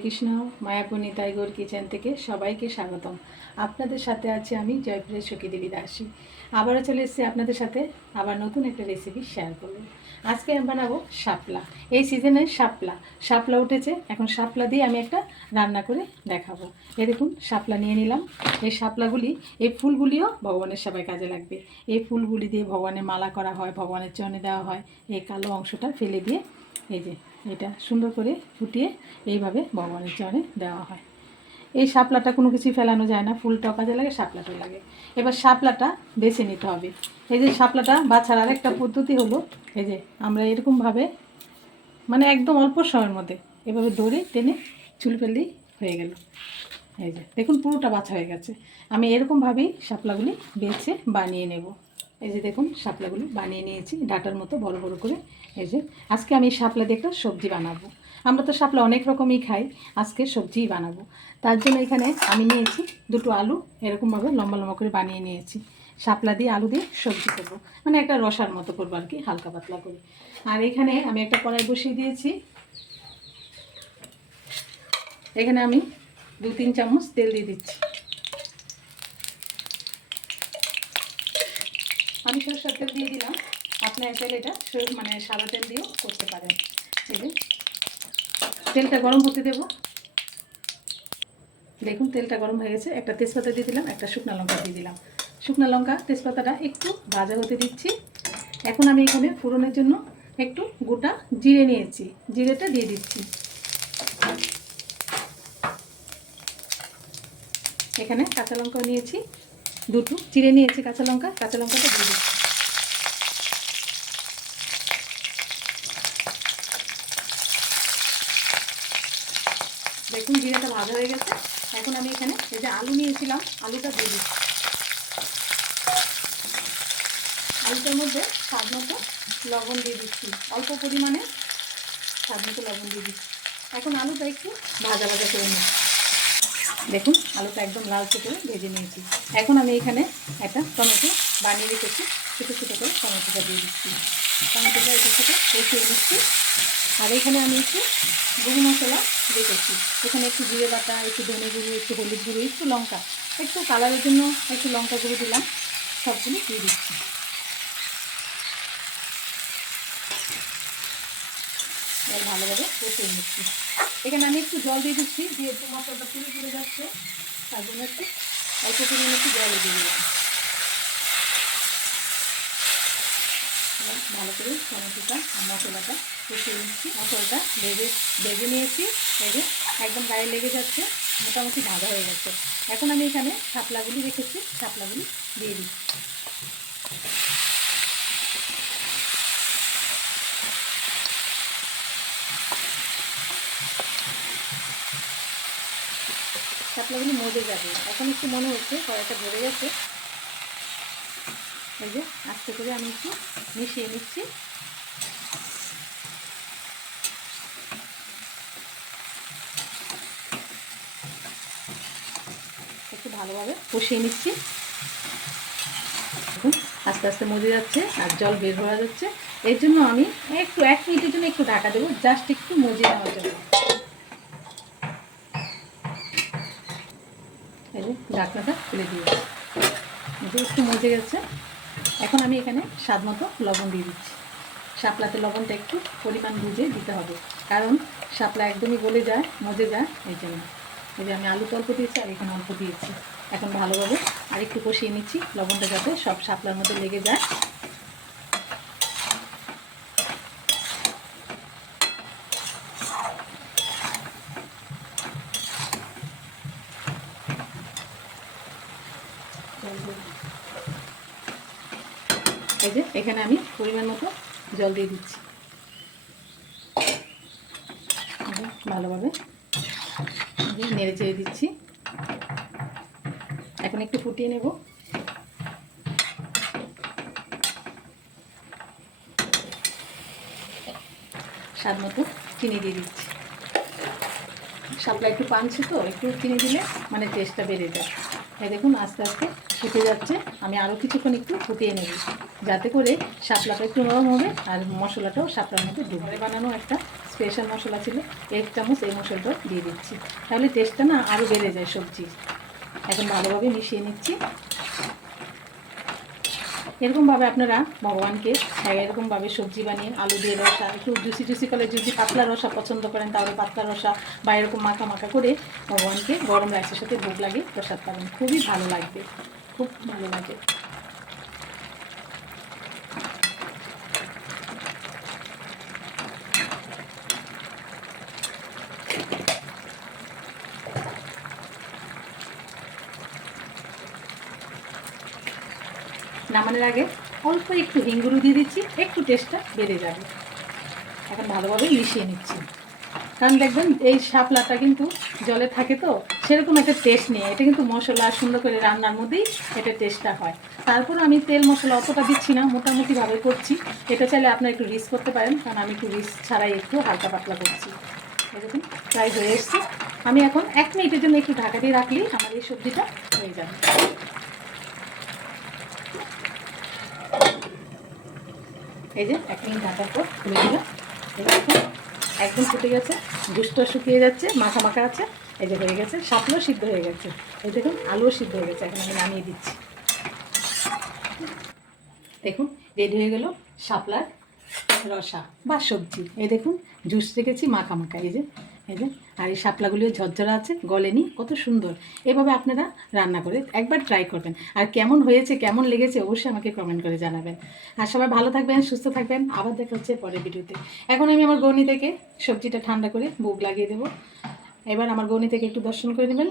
Krishna মায়াপুনী Tiger kitchen থেকে সবাইকে স্বাগতম। আপনাদের সাথে আছি আমি জয়পুরের সখী দেবী দাসী। আবারও চলে এসেছি আপনাদের সাথে আবার নতুন একটা রেসিপি শেয়ার করব। আজকে আমি বানাবো শাপলা। এই সিজনে শাপলা উঠেছে, এখন শাপলা দিয়ে আমি একটা রান্না করে দেখাবো। এই দেখুন শাপলা নিয়ে নিলাম। এই শাপলাগুলি, এই ফুলগুলিও ভগবানের সবাই কাজে লাগবে। এই ফুলগুলি দিয়ে ভগবানের মালা করা হয়, ভগবানের চরণে দেওয়া হয়। এই কালো অংশটা ফেলে দিয়ে এই যে এটা সুন্দর করে ফুটিয়ে এইভাবে ভগবানের চরণে দেওয়া হয়। এই শাপলাটা কোনো কিছুই ফেলানো যায় না, ফুলটাও কাজে লাগে, শাপলাটাও লাগে। এবার শাপলাটা বেছে নিতে হবে। এই যে শাপলাটা বাছার আরেকটা পদ্ধতি হলো, এই যে আমরা এরকমভাবে মানে একদম অল্প সময়ের মধ্যে এভাবে দড়ি টেনে চুল ফেললেই হয়ে গেল। এই যে দেখুন পুরোটা বাছা হয়ে গেছে। আমি এরকমভাবেই শাপলাগুলি বেছে বানিয়ে নেব। এই যে দেখুন শাপলাগুলি বানিয়ে নিয়েছি ডাটার মতো বড় বড় করে। এই যে আজকে আমি শাপলা দিয়ে একটা সবজি বানাবো। আমরা তো শাপলা অনেক রকমই খাই, আজকে সবজিই বানাবো। তার জন্য এখানে আমি নিয়েছি দুটো আলু, এরকমভাবে লম্বা লম্বা করে বানিয়ে নিয়েছি। শাপলা দিয়ে আলু দিয়ে সবজি করবো, মানে একটা রসার মতো করবো আর কি, হালকা পাতলা করে। আর এখানে আমি একটা কড়াই বসিয়ে দিয়েছি। এখানে আমি 2-3 চামচ তেল দিয়ে দিচ্ছি। আমি সরষের তেল দিয়ে দিলাম, আপনার তেল এটা মানে সাদা তেল দিয়েও করতে পারেন। এই যে তেলটা গরম হতে দেব। দেখুন তেলটা গরম হয়ে গেছে। একটা তেজপাতা দিয়ে দিলাম, একটা শুকনো লঙ্কা দিয়ে দিলাম। শুকনো লঙ্কা তেজপাতাটা একটু ভাজা হতে দিচ্ছি। এখন আমি এখানে ফোড়নের জন্য একটু গোটা জিরে নিয়েছি, জিরেটা দিয়ে দিচ্ছি। এখানে কাঁচা লঙ্কা নিয়েছি দুটো, চিড়ে নিয়েছি কাঁচা লঙ্কাটা দিয়ে দিচ্ছি। দেখুন জিরেটা ভাজা হয়ে গেছে। এখন আমি এখানে এই যে আলু নিয়েছিলাম, আলুটা দিয়ে দিচ্ছি। আলুটার মধ্যে স্বাদ মতো লবণ দিয়ে দিচ্ছি, অল্প পরিমাণে স্বাদ মতো লবণ দিয়ে দিচ্ছি। এখন আলুটা একটু ভাজা ভাজা করে নিচ্ছি। দেখুন আলুটা একদম লালচে করে ভেজে নিয়েছি। এখন আমি এখানে একটা টমেটো বানিয়ে রেখেছি, ছোটো ছোটো করে টমেটোটা দিয়ে দিচ্ছি। টমেটোটা এটার সাথে কষিয়ে দিচ্ছি। আর এখানে আমি একটু গুঁড়ো মশলা রেখেছি। এখানে একটু জিরে বাটা, একটু ধনে গুঁড়ো, একটু হলুদ গুঁড়ো, একটু লঙ্কা, একটু কালারের জন্য একটু লঙ্কা গুঁড়ো দিলাম, সবগুলো দিয়ে দিচ্ছি। এবার ভালোভাবে কষিয়ে নিচ্ছি। এখানে আমি একটু জল দিয়ে দিচ্ছি, যেহেতু মশলাটা পুড়ে যাচ্ছে তার জন্য একটু অল্প পরিমাণে একটু জল দিয়ে দিলাম। ভালো করে টমেটোটা আর মশলাটা কষিয়ে নিচ্ছি। মশলাটা ভেজে নিয়েছি, ভেজে একদম গায়ে লেগে যাচ্ছে, মোটামুটি ভাজা হয়ে গেছে। এখন আমি এখানে শাপলাগুলি রেখেছি, শাপলাগুলি দিয়ে দিচ্ছি। শাপলাগুলি মজে যাবে। এখন একটু মনে হচ্ছে কড়াইটা ভরে গেছে। এই যে আস্তে করে আমি একটু মিশিয়ে নিচ্ছি। একটু ভালোভাবে কষিয়ে নিচ্ছি। দেখুন আস্তে আস্তে মজে যাচ্ছে আর জল বের হওয়া যাচ্ছে। এর জন্য আমি একটু 1 মিনিটের জন্য একটু ঢাকা দেবো, জাস্ট একটু মজিয়ে নেওয়ার জন্য। এই যে ঢাকনাটা খুলে দিয়েছি, একটু মজে গেছে। এখন আমি এখানে স্বাদ মতো লবণ দিয়ে দিচ্ছি। শাপলাতে লবণটা একটু পরিমাণ বুঝে দিতে হবে, কারণ শাপলা একদমই গলে যায়, মজে যায়, এই জন্য। এই যে আমি আলুতে অল্প দিয়েছি আর এখানে অল্প দিয়েছি। এখন ভালোভাবে আর একটু কষিয়ে নিচ্ছি, লবণটা যাতে সব শাপলার মধ্যে লেগে যায়। এই যে এখানে আমি পরিমাণ মতো জল দিয়ে দিচ্ছি। ভালোভাবে নেড়ে চেড়ে দিচ্ছি। এখন একটু ফুটিয়ে নেব। স্বাদ মতো চিনি দিয়ে দিচ্ছি। শাপলা একটু পানছে তো একটু চিনি দিলে মানে টেস্টটা বেড়ে যায়। এই দেখুন আস্তে আস্তে ফুটে যাচ্ছে। আমি আরও কিছুক্ষণ একটু ফুটিয়ে নেব, যাতে করে শাপলাটা একটু নরম হবে আর মশলাটাও শাপলার মধ্যে ঢুকবে। বানানো একটা স্পেশাল মশলা ছিল, 1 চামচ এই মশলাটাও দিয়ে দিচ্ছি, তাহলে টেস্টটা না আরও বেড়ে যায় সবজির। এখন ভালোভাবে মিশিয়ে নিচ্ছি। এরকমভাবে আপনারা ভগবানকে এরকমভাবে সবজি বানিয়ে আলু দিয়ে রসা, একটু জুসি জুসি করে, যদি পাতলা রসা পছন্দ করেন তাহলে পাতলা রসা বা এরকম মাখা মাখা করে ভগবানকে গরম রাইসের সাথে ভোগ লাগিয়ে প্রসাদ পাবেন, খুবই ভালো লাগবে, খুব ভালো লাগে। নামানোর আগে অল্প একটু হিঙ্গুরু দিয়ে দিচ্ছি, একটু টেস্টটা বেড়ে যাবে। এখন ভালোভাবে মিশিয়ে নিচ্ছি, কারণ দেখবেন এই শাপলাটা কিন্তু জলে থাকে তো সেরকম একটা টেস্ট নেই, এটা কিন্তু মশলা সুন্দর করে রান্নার মধ্যেই এটা টেস্টটা হয়। তারপর আমি তেল মশলা অতটা দিচ্ছি না, মোটামুটিভাবে করছি। এটা চাইলে আপনারা একটু রিস্ক করতে পারেন, কারণ আমি একটু রিস্ক ছাড়াই একটু হালকা পাতলা করছি। এরকম প্রায় হয়ে এসছে। আমি এখন 1 মিনিটের জন্য একটু ঢাকা দিয়ে রাখলেই আমার এই সবজিটা হয়ে যাবে। এই যে 1 মিনিট ঢাকার পর খুলে দিলাম, একদম ফুটে গেছে, জুসটা শুকিয়ে যাচ্ছে, মাখা মাখা আছে। এই যে হয়ে গেছে, শাপলাও সিদ্ধ হয়ে গেছে, এই দেখুন আলুও সিদ্ধ হয়ে গেছে। এখন আমি নামিয়ে দিচ্ছি। দেখুন রেডি হয়ে গেল শাপলার রসা বা সবজি। এই দেখুন জুস রেখেছি মাখা মাখা, এই যে আর এই শাপলাগুলিও ঝরঝরা আছে, গলেনি, কত সুন্দর। এভাবে আপনারা রান্না করে একবার ট্রাই করবেন, আর কেমন হয়েছে কেমন লেগেছে অবশ্যই আমাকে কমেন্ট করে জানাবেন। আর সবাই ভালো থাকবেন, সুস্থ থাকবেন, আবার দেখা হচ্ছে পরের ভিডিওতে। এখন আমি আমার গৌনি থেকে সবজিটা ঠান্ডা করে ভোগ লাগিয়ে দেবো। এবার আমার গৌনি থেকে একটু দর্শন করে নেবেন।